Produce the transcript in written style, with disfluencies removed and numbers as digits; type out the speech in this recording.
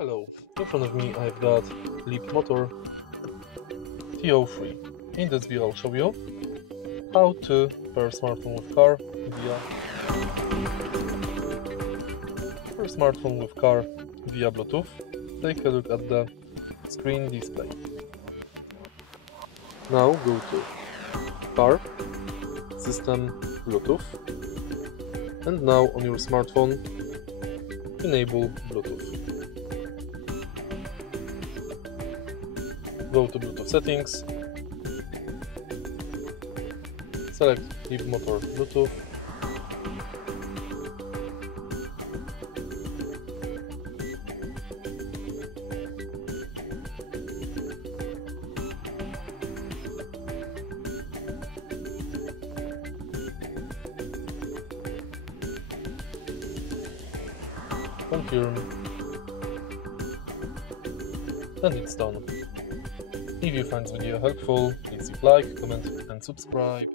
Hello, in front of me I've got Leapmotor T03. In this video I'll show you how to pair smartphone with car via Bluetooth. Take a look at the screen display. Now go to Car, System, Bluetooth, and now on your smartphone enable Bluetooth. Go to Bluetooth settings, select Leapmotor Bluetooth, confirm, and it's done. If you find this video helpful, please leave a like, comment and subscribe.